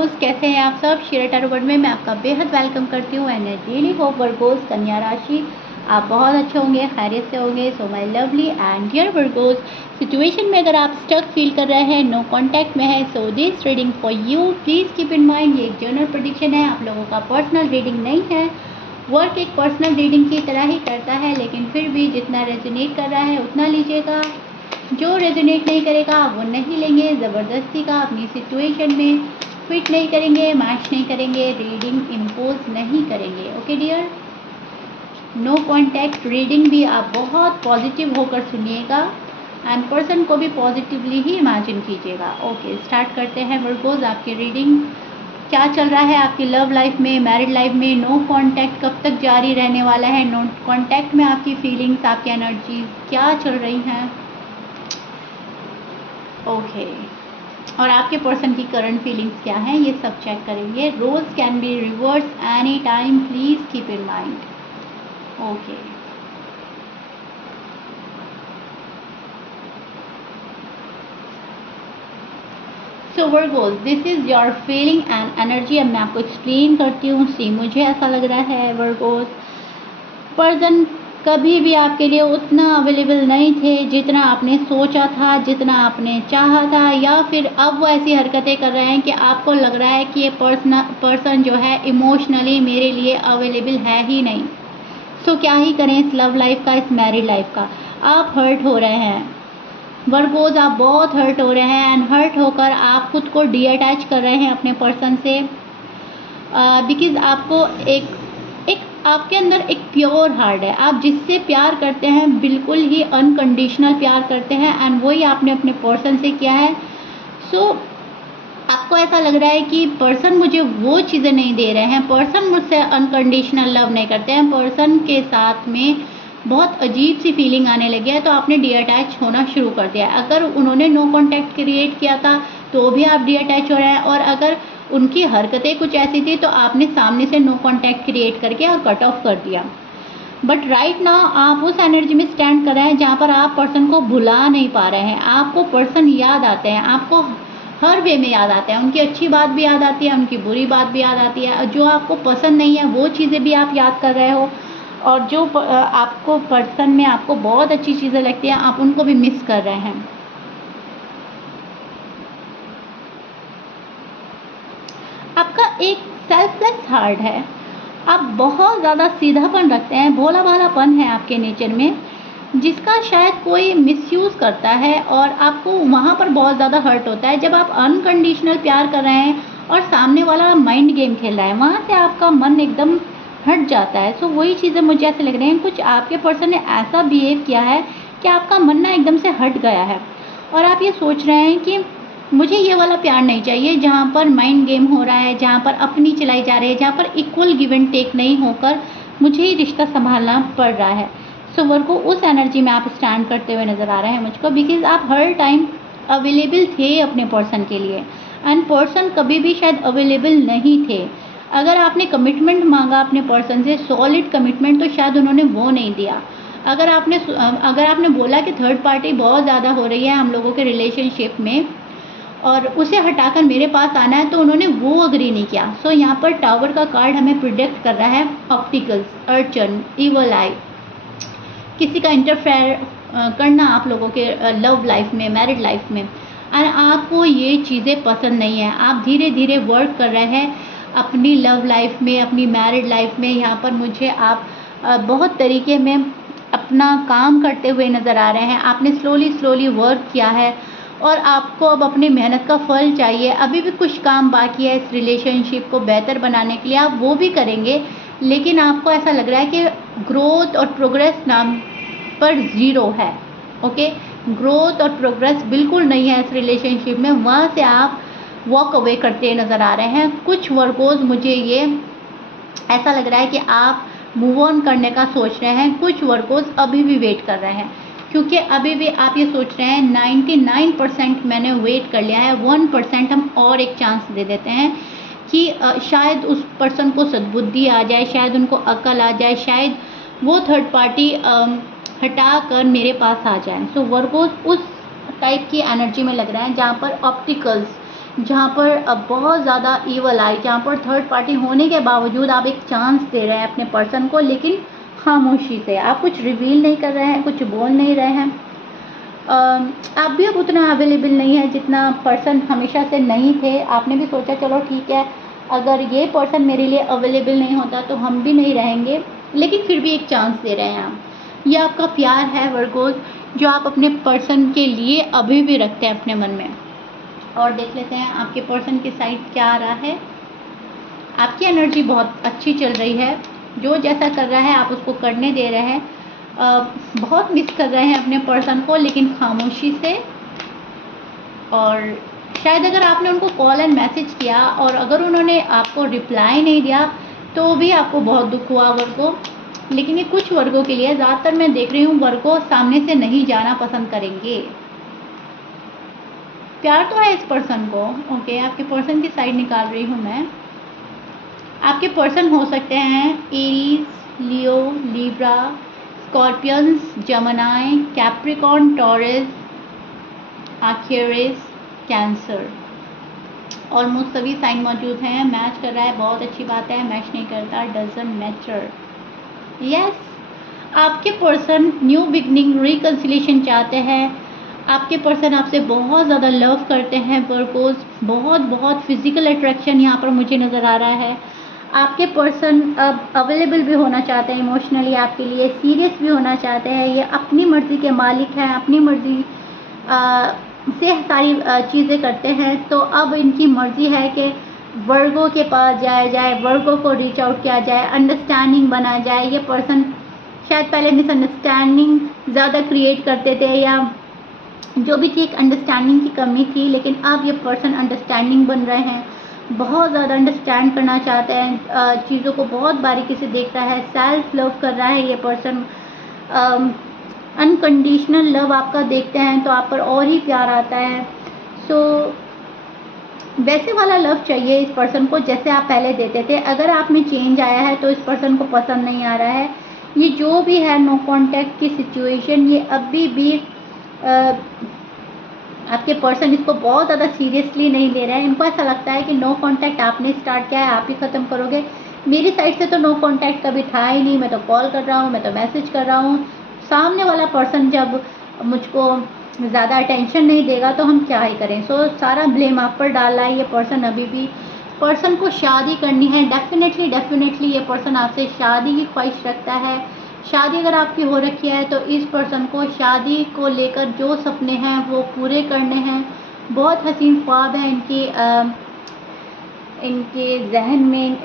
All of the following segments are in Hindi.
वर्गोस, कैसे हैं आप सब। शीरा टैरो वर्ल्ड में मैं आपका बेहद वेलकम करती हूँ एंड रियली होप वर्गोस कन्या राशि आप बहुत अच्छे होंगे, खैरियत से होंगे। So my lovely and dear Virgos, situation में अगर आप स्टक फील कर रहे हैं, नो कांटेक्ट में है, so this reading for you. Please keep in mind ये एक जनरल प्रेडिक्शन है, आप लोगों का पर्सनल रीडिंग नहीं है। वर्क एक पर्सनल रीडिंग की तरह ही करता है, लेकिन फिर भी जितना रेजोनेट कर रहा है उतना लीजिएगा, जो रेजोनेट नहीं करेगा वो नहीं लेंगे। ज़बरदस्ती का अपनी सिचुएशन में फिट नहीं करेंगे, मैच नहीं करेंगे, रीडिंग इम्पोज नहीं करेंगे। Okay dear, no contact reading भी आप बहुत पॉजिटिव होकर सुनिएगा एंड पर्सन को भी पॉजिटिवली ही इमेजिन कीजिएगा। ओके, स्टार्ट करते हैं वर्गोज आपकी रीडिंग। क्या चल रहा है आपकी लव लाइफ में, मैरिड लाइफ में। नो कांटेक्ट कब तक जारी रहने वाला है, नो कांटेक्ट में आपकी फीलिंग्स, आपकी एनर्जीज क्या चल रही हैं। ओके, और आपके पर्सन की करंट फीलिंग्स क्या हैं, ये सब चेक करेंगे। Roles can be reverse any time, please keep in mind. Okay, so Virgos, this is your feeling and energy. अब मैं आपको एक्सप्लेन करती हूँ। सी, मुझे ऐसा लग रहा है वर्गोस, पर्सन कभी भी आपके लिए उतना अवेलेबल नहीं थे जितना आपने सोचा था, जितना आपने चाहा था, या फिर अब वो ऐसी हरकतें कर रहे हैं कि आपको लग रहा है कि ये पर्सन जो है इमोशनली मेरे लिए अवेलेबल है ही नहीं। सो क्या ही करें इस लव लाइफ का, इस मैरिड लाइफ का। आप हर्ट हो रहे हैं वर्गोज, आप बहुत हर्ट हो रहे हैं एंड हर्ट होकर आप खुद को डी अटैच कर रहे हैं अपने पर्सन से, बिकॉज आपको एक आपके अंदर एक प्योर हार्ट है। आप जिससे प्यार करते हैं बिल्कुल ही अनकंडीशनल प्यार करते हैं एंड वही आपने अपने पर्सन से किया है। सो आपको ऐसा लग रहा है कि पर्सन मुझे वो चीज़ें नहीं दे रहे हैं, पर्सन मुझसे अनकंडीशनल लव नहीं करते हैं, पर्सन के साथ में बहुत अजीब सी फीलिंग आने लगी है, तो आपने डी अटैच होना शुरू कर दिया है। अगर उन्होंने नो कॉन्टैक्ट क्रिएट किया था तो भी आप डी अटैच हो रहे हैं, और अगर उनकी हरकतें कुछ ऐसी थी तो आपने सामने से नो कॉन्टैक्ट क्रिएट करके और कट ऑफ कर दिया। बट राइट नाउ आप उस एनर्जी में स्टैंड कर रहे हैं जहाँ पर आप पर्सन को भुला नहीं पा रहे हैं। आपको पर्सन याद आते हैं, आपको हर वे में याद आते हैं। उनकी अच्छी बात भी याद आती है, उनकी बुरी बात भी याद आती है। जो आपको पसंद नहीं है वो चीज़ें भी आप याद कर रहे हो, और जो आपको पर्सन में आपको बहुत अच्छी चीज़ें लगती हैं आप उनको भी मिस कर रहे हैं। आपका एक सेल्फलेस हार्ट है, आप बहुत ज़्यादा सीधापन रखते हैं, भोला भालापन है आपके नेचर में, जिसका शायद कोई मिसयूज़ करता है, और आपको वहाँ पर बहुत ज़्यादा हर्ट होता है जब आप अनकंडीशनल प्यार कर रहे हैं और सामने वाला माइंड गेम खेल रहा है, वहाँ से आपका मन एकदम हट जाता है। सो वही चीज़ें मुझे ऐसे लग रही हैं, कुछ आपके पर्सन ने ऐसा बिहेव किया है कि आपका मन ना एकदम से हट गया है, और आप ये सोच रहे हैं कि मुझे ये वाला प्यार नहीं चाहिए जहाँ पर माइंड गेम हो रहा है, जहाँ पर अपनी चलाई जा रही है, जहाँ पर इक्वल गिव एंड टेक नहीं होकर मुझे ही रिश्ता संभालना पड़ रहा है। सो वर्क को उस एनर्जी में आप स्टैंड करते हुए नज़र आ रहे हैं मुझको, बिकॉज आप हर टाइम अवेलेबल थे अपने पर्सन के लिए एंड पर्सन कभी भी शायद अवेलेबल नहीं थे। अगर आपने कमिटमेंट मांगा अपने पर्सन से, सॉलिड कमिटमेंट, तो शायद उन्होंने वो नहीं दिया। अगर आपने बोला कि थर्ड पार्टी बहुत ज़्यादा हो रही है हम लोगों के रिलेशनशिप में और उसे हटाकर मेरे पास आना है, तो उन्होंने वो अग्री नहीं किया। सो यहाँ पर टावर का कार्ड हमें प्रिडिक्ट कर रहा है ऑप्टिकल्स, अर्चन, इवल आई, किसी का इंटरफेयर करना आप लोगों के लव लाइफ में, मैरिड लाइफ में, और आपको ये चीज़ें पसंद नहीं है। आप धीरे धीरे वर्क कर रहे हैं अपनी लव लाइफ में, अपनी मैरिड लाइफ में। यहाँ पर मुझे आप बहुत तरीके में अपना काम करते हुए नज़र आ रहे हैं। आपने स्लोली वर्क किया है और आपको अब अपनी मेहनत का फल चाहिए। अभी भी कुछ काम बाकी है इस रिलेशनशिप को बेहतर बनाने के लिए, आप वो भी करेंगे, लेकिन आपको ऐसा लग रहा है कि ग्रोथ और प्रोग्रेस नाम पर ज़ीरो है। ओके, ग्रोथ और प्रोग्रेस बिल्कुल नहीं है इस रिलेशनशिप में, वहाँ से आप वॉक अवे करते नज़र आ रहे हैं। कुछ वर्कोज मुझे ये ऐसा लग रहा है कि आप मूव ऑन करने का सोच रहे हैं, कुछ वर्कोज अभी भी वेट कर रहे हैं, क्योंकि अभी भी आप ये सोच रहे हैं 99% मैंने वेट कर लिया है, 1% हम और एक चांस दे देते हैं कि शायद उस पर्सन को सद्बुद्धि आ जाए, शायद उनको अकल आ जाए, शायद वो थर्ड पार्टी हटा कर मेरे पास आ जाए। सो वर्गोस उस टाइप की एनर्जी में लग रहा है जहाँ पर ऑप्टिकल्स जहाँ पर बहुत ज़्यादा ईवल आई, जहाँ पर थर्ड पार्टी होने के बावजूद आप एक चांस दे रहे हैं अपने पर्सन को, लेकिन खामोशी से। आप कुछ रिवील नहीं कर रहे हैं, कुछ बोल नहीं रहे हैं। आप भी अब उतना अवेलेबल नहीं है जितना पर्सन हमेशा से नहीं थे। आपने भी सोचा चलो ठीक है, अगर ये पर्सन मेरे लिए अवेलेबल नहीं होता तो हम भी नहीं रहेंगे, लेकिन फिर भी एक चांस दे रहे हैं आप। ये आपका प्यार है वर्गोस, जो आप अपने पर्सन के लिए अभी भी रखते हैं अपने मन में। और देख लेते हैं आपके पर्सन की साइड क्या आ रहा है। आपकी एनर्जी बहुत अच्छी चल रही है, जो जैसा कर रहा है आप उसको करने दे रहे हैं। बहुत मिस कर रहे हैं अपने पर्सन को, लेकिन खामोशी से। और शायद अगर आपने उनको कॉल एंड मैसेज किया और अगर उन्होंने आपको रिप्लाई नहीं दिया तो भी आपको बहुत दुख हुआ वर्गो। लेकिन ये कुछ वर्गों के लिए, ज़्यादातर मैं देख रही हूँ वर्गो सामने से नहीं जाना पसंद करेंगे। प्यार तो है इस पर्सन को। ओके, आपके पर्सन की साइड निकाल रही हूँ मैं। आपके पर्सन हो सकते हैं Aries, Leo, Libra, Scorpions, Gemini, Capricorn, Taurus, Aquarius, Cancer. Almost सभी साइन मौजूद हैं। मैच कर रहा है, बहुत अच्छी बात है। मैच नहीं करता, डजंट मैटर। यस, आपके पर्सन न्यू बिगनिंग, रिकन्सिलेशन चाहते हैं। आपके पर्सन आपसे बहुत ज़्यादा लव करते हैं वर्गोस। बहुत बहुत फिजिकल अट्रैक्शन यहाँ पर मुझे नज़र आ रहा है। आपके पर्सन अब अवेलेबल भी होना चाहते हैं इमोशनली आपके लिए, सीरियस भी होना चाहते हैं। ये अपनी मर्ज़ी के मालिक हैं, अपनी मर्ज़ी से सारी चीज़ें करते हैं। तो अब इनकी मर्ज़ी है कि वर्गों के पास जाया जाए, वर्गों को रीच आउट किया जाए, अंडरस्टैंडिंग बना जाए। ये पर्सन शायद पहले मिसअंडरस्टैंडिंग ज़्यादा क्रिएट करते थे, या जो भी थी एक अंडरस्टैंडिंग की कमी थी, लेकिन अब ये पर्सन अंडरस्टैंडिंग बन रहे हैं। बहुत ज़्यादा अंडरस्टैंड करना चाहते हैं, चीज़ों को बहुत बारीकी से देखता है, सेल्फ लव कर रहा है ये पर्सन। अनकंडीशनल लव आपका देखते हैं तो आप पर और ही प्यार आता है। सो वैसे वाला लव चाहिए इस पर्सन को जैसे आप पहले देते थे। अगर आप में चेंज आया है तो इस पर्सन को पसंद नहीं आ रहा है। ये जो भी है नो कांटेक्ट की सिचुएशन, ये अभी भी आपके पर्सन इसको बहुत ज़्यादा सीरियसली नहीं ले रहे हैं। इनको ऐसा लगता है कि नो कांटेक्ट आपने स्टार्ट किया है, आप ही ख़त्म करोगे। मेरी साइड से तो नो कांटेक्ट कभी था ही नहीं। मैं तो कॉल कर रहा हूँ, मैं तो मैसेज कर रहा हूँ। सामने वाला पर्सन जब मुझको ज़्यादा अटेंशन नहीं देगा तो हम क्या ही करें। सो सारा ब्लेम आप पर डाला है ये पर्सन। अभी भी पर्सन को शादी करनी है, डेफिनेटली ये पर्सन आपसे शादी की ख्वाहिश रखता है। शादी अगर आपकी हो रखी है तो इस पर्सन को शादी को लेकर जो सपने हैं वो पूरे करने हैं। बहुत हसीन ख्वाब है इनके जहन में,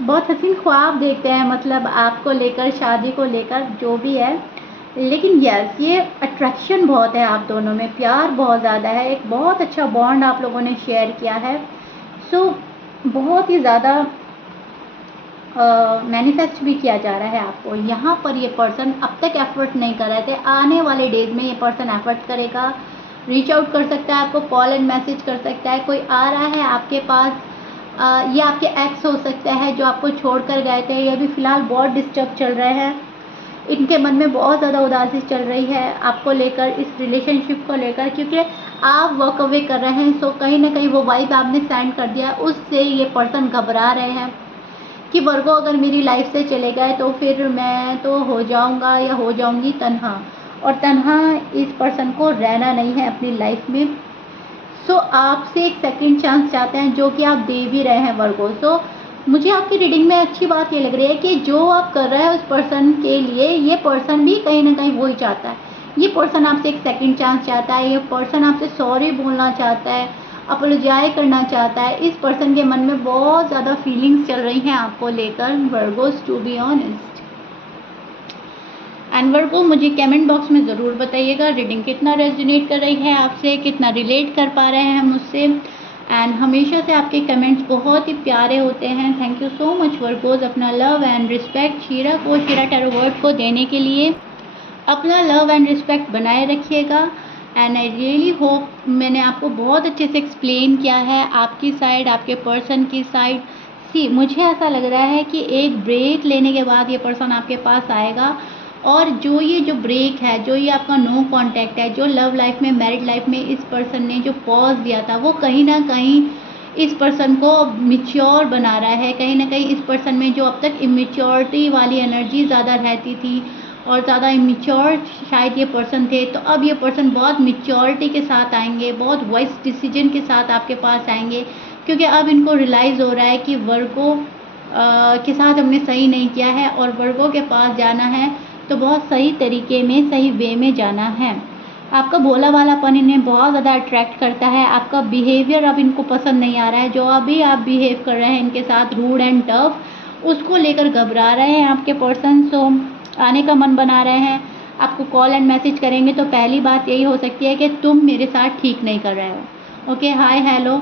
बहुत हसीन ख्वाब देखते हैं, मतलब आपको लेकर, शादी को लेकर, जो भी है। लेकिन यस, ये अट्रैक्शन बहुत है आप दोनों में, प्यार बहुत ज़्यादा है, एक बहुत अच्छा बॉन्ड आप लोगों ने शेयर किया है। सो बहुत ही ज़्यादा मैनिफेस्ट भी किया जा रहा है आपको। यहाँ पर ये पर्सन अब तक एफर्ट नहीं कर रहे थे, आने वाले डेज में ये पर्सन एफर्ट करेगा, रीच आउट कर सकता है आपको, कॉल एंड मैसेज कर सकता है। कोई आ रहा है आपके पास, ये आपके एक्स हो सकता है जो आपको छोड़ कर गए थे। ये भी फ़िलहाल बहुत डिस्टर्ब चल रहे हैं, इनके मन में बहुत ज़्यादा उदासी चल रही है आपको लेकर, इस रिलेशनशिप को लेकर, क्योंकि आप वॉक अवे कर रहे हैं। सो कहीं ना कहीं वो वाइब आपने सेंड कर दिया, उससे ये पर्सन घबरा रहे हैं कि वर्गो अगर मेरी लाइफ से चले गए तो फिर मैं तो हो जाऊंगा या हो जाऊंगी तन्हा, और तन्हा इस पर्सन को रहना नहीं है अपनी लाइफ में। सो आपसे एक सेकंड चांस चाहते हैं, जो कि आप दे भी रहे हैं वर्गो। सो मुझे आपकी रीडिंग में अच्छी बात ये लग रही है कि जो आप कर रहे हैं उस पर्सन के लिए, ये पर्सन भी कहीं ना कहीं वही चाहता है। ये पर्सन आपसे एक सेकंड चांस चाहता है, ये पर्सन आपसे सॉरी बोलना चाहता है, अपोलोजाइज करना चाहता है। इस पर्सन के मन में बहुत ज़्यादा फीलिंग्स चल रही हैं आपको लेकर Virgos, to be honest. And Virgo, मुझे कमेंट बॉक्स में ज़रूर बताइएगा रीडिंग कितना रेजोनेट कर रही है आपसे, कितना रिलेट कर पा रहे हैं मुझसे। एंड हमेशा से आपके कमेंट्स बहुत ही प्यारे होते हैं। Thank you so much Virgo's, अपना लव एंड रिस्पेक्ट शीरा टैरो वर्ड को देने के लिए। अपना लव एंड रिस्पेक्ट बनाए रखिएगा। एंड आई रियली होप मैंने आपको बहुत अच्छे से एक्सप्लेन किया है, आपकी साइड, आपके पर्सन की साइड। सी मुझे ऐसा लग रहा है कि एक ब्रेक लेने के बाद ये पर्सन आपके पास आएगा और जो ब्रेक है, जो ये आपका नो कांटेक्ट है, जो लव लाइफ में, मैरिड लाइफ में इस पर्सन ने जो पॉज दिया था, वो कहीं ना कहीं इस पर्सन को मिच्योर बना रहा है। कहीं ना कहीं इस पर्सन में जो अब तक इमेच्योरिटी वाली एनर्जी ज़्यादा रहती थी और ज़्यादा इमेच्योर शायद ये पर्सन थे, तो अब ये पर्सन बहुत मिच्योरिटी के साथ आएंगे, बहुत वाइज डिसीजन के साथ आपके पास आएंगे, क्योंकि अब इनको रियलाइज़ हो रहा है कि वर्गो के साथ हमने सही नहीं किया है और वर्गो के पास जाना है तो बहुत सही तरीके में, सही वे में जाना है। आपका भोला वालापन इन्हें बहुत ज़्यादा अट्रैक्ट करता है। आपका बिहेवियर अब इनको पसंद नहीं आ रहा है। जो अभी आप बिहेव कर रहे हैं इनके साथ रूड एंड टफ, उसको लेकर घबरा रहे हैं आपके पर्सन। सो आने का मन बना रहे हैं, आपको कॉल एंड मैसेज करेंगे तो पहली बात यही हो सकती है कि तुम मेरे साथ ठीक नहीं कर रहे हो। ओके, हाय हेलो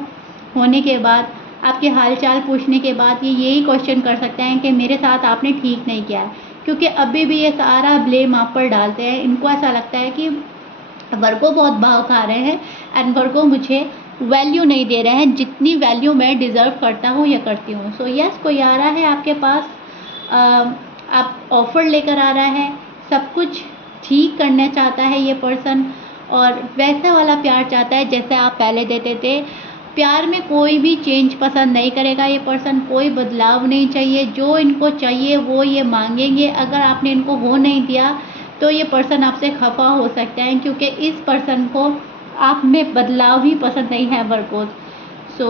होने के बाद, आपके हालचाल पूछने के बाद ये यही क्वेश्चन कर सकते हैं कि मेरे साथ आपने ठीक नहीं किया है, क्योंकि अभी भी ये सारा ब्लेम आप पर डालते हैं। इनको ऐसा लगता है कि वर्गो बहुत भाव खा रहे हैं एंड वर्गो मुझे वैल्यू नहीं दे रहे हैं जितनी वैल्यू मैं डिज़र्व करता हूँ या करती हूँ। सो यस, कोई आ रहा है आपके पास, आप ऑफ़र लेकर आ रहा है, सब कुछ ठीक करना चाहता है ये पर्सन, और वैसा वाला प्यार चाहता है जैसे आप पहले देते थे। प्यार में कोई भी चेंज पसंद नहीं करेगा ये पर्सन, कोई बदलाव नहीं चाहिए। जो इनको चाहिए वो ये मांगेंगे। अगर आपने इनको वो नहीं दिया तो ये पर्सन आपसे खफा हो सकता है, क्योंकि इस पर्सन को आप में बदलाव ही पसंद नहीं है वर्गोस। सो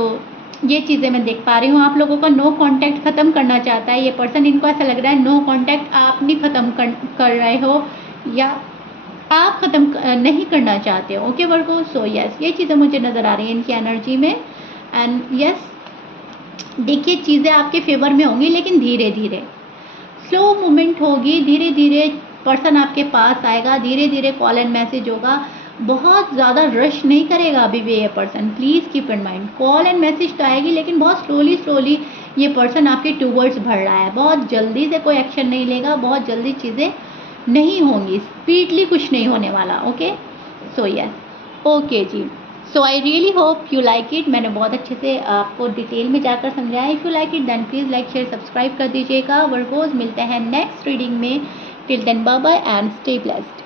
ये चीज़ें मैं देख पा रही हूँ। आप लोगों का नो कांटेक्ट ख़त्म करना चाहता है ये पर्सन। इनको ऐसा लग रहा है नो कांटेक्ट आप नहीं ख़त्म कर रहे हो या आप ख़त्म नहीं करना चाहते हो। ओके वर्गो, सो यस, ये चीज़ें मुझे नज़र आ रही हैं इनकी एनर्जी में। एंड यस, देखिए चीज़ें आपके फेवर में होंगी, लेकिन धीरे धीरे स्लो मूवमेंट होगी। धीरे धीरे पर्सन आपके पास आएगा, धीरे धीरे कॉल एंड मैसेज होगा। बहुत ज़्यादा रश नहीं करेगा अभी भी ये person, please keep in mind. Call and message तो आएगी, लेकिन बहुत स्लोली ये पर्सन आपके टूवर्ड्स बढ़ रहा है। बहुत जल्दी से कोई एक्शन नहीं लेगा, बहुत जल्दी चीज़ें नहीं होंगी, स्पीडली कुछ नहीं होने वाला। ओके, सो यस, ओके जी। So I really hope you like it. मैंने बहुत अच्छे से आपको डिटेल में जाकर समझाया। If you like it then please like share subscribe कर दीजिएगा। वर्गोस, मिलते हैं नेक्स्ट रीडिंग में। Till then bye bye and stay blessed.